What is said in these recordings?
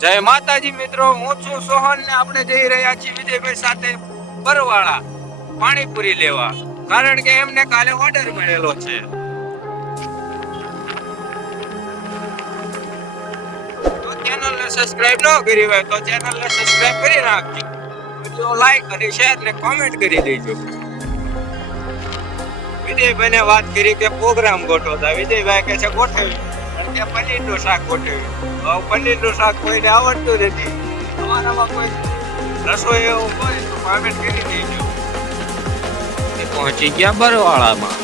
જય માતાજી મિત્રો, હું છું સોહન ને આપણે જઈ રહ્યા છીએ વિજયભાઈ સાથે બરવાળા પાણીપુરી લેવા. કારણ કે એમને કાલે ઓર્ડર મળેલો છે. તો ચેનલને સબસ્ક્રાઇબ ન કરી હોય તો ચેનલને સબસ્ક્રાઇબ કરી નાખજો વીડિયો લાઈક અને શેર ને કોમેન્ટ કરી દેજો. વિજયભાઈને વાત કરી કે પ્રોગ્રામ ગોઠવતા. વિજયભાઈ કહે છે ગોઠવી તે પનીરનું શાક ગોઠવ્યું. હવે પનીરનું શાક કોઈને આવડતું નથી. તમારામાં કોઈ રસોઈ એવું હોય તો કોમેન્ટ કરી દેજો. પહોંચી ગયા બરવાળામાં.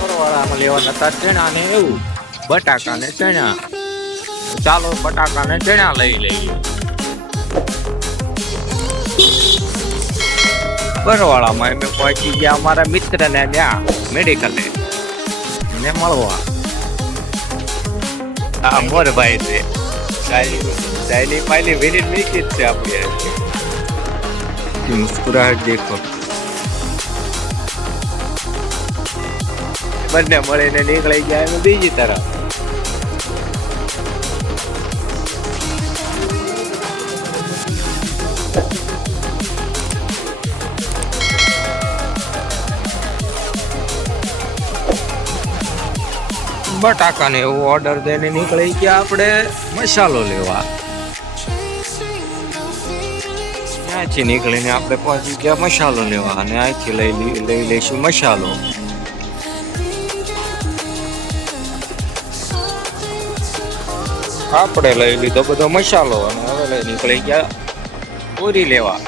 બરવાળામાં લેવાના હતા ચણા ને એવું. બટાકા ને ચણા. ચાલો બટાકા ને ચણા લઈ લઈએ. બરવાળામાં અમે પહોંચી ગયા અમારા મિત્રને ત્યાં મેડિકલે ને મળવા. આ મોરભાઈ છે. સાયલી પાયલી વિલીન મીઠી છે આપણે આપણી મુસ્કુરાહટ દેખો. બંને મળીને નીકળી ગયા એમ બીજી તરફ. બટાકાને એવો ઓર્ડર દઈને નીકળી ગયા આપણે મસાલો લેવા. ત્યાંથી નીકળીને આપણે પહોંચી ગયા મસાલો લેવા અને અહીંથી લઈ લઈ લઈશું મસાલો. આપણે લઈ લીધો બધો મસાલો અને હવે લઈ નીકળી ગયા પૂરી લેવા.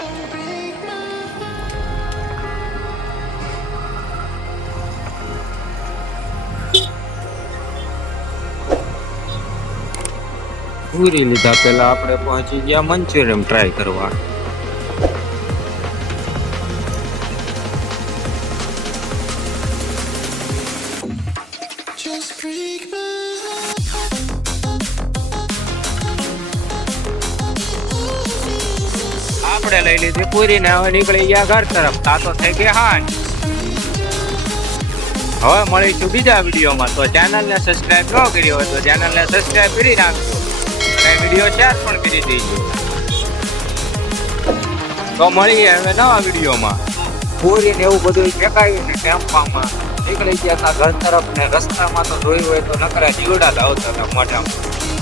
પૂરી લીધા પહેલા આપણે પહોંચી ગયા મંચુરિયમ ટ્રાય કરવા. આપણે લઈ લીધી પૂરી ને હવે નીકળી ગયા ઘર તરફ. તાતો થઈ ગઈ હાંજ. હવે મળીશું બીજા વિડીયોમાં. તો ચેનલને સબસ્ક્રાઇબ ન કર્યો હોય તો ચેનલને સબસ્ક્રાઈબ કરી નાખજો. વીડિયો શેર પણ કરી દેજો તો મળીએ હવે નવા વિડીયોમાં. પૂરી ને એવું બધું ફેંકાયું ને ટેમ્પામાં નીકળી ગયા હતા ઘર તરફ ને રસ્તામાં તો જોયું હોય તો નકરા જીવડા લાવતા હતા મોઢામાં.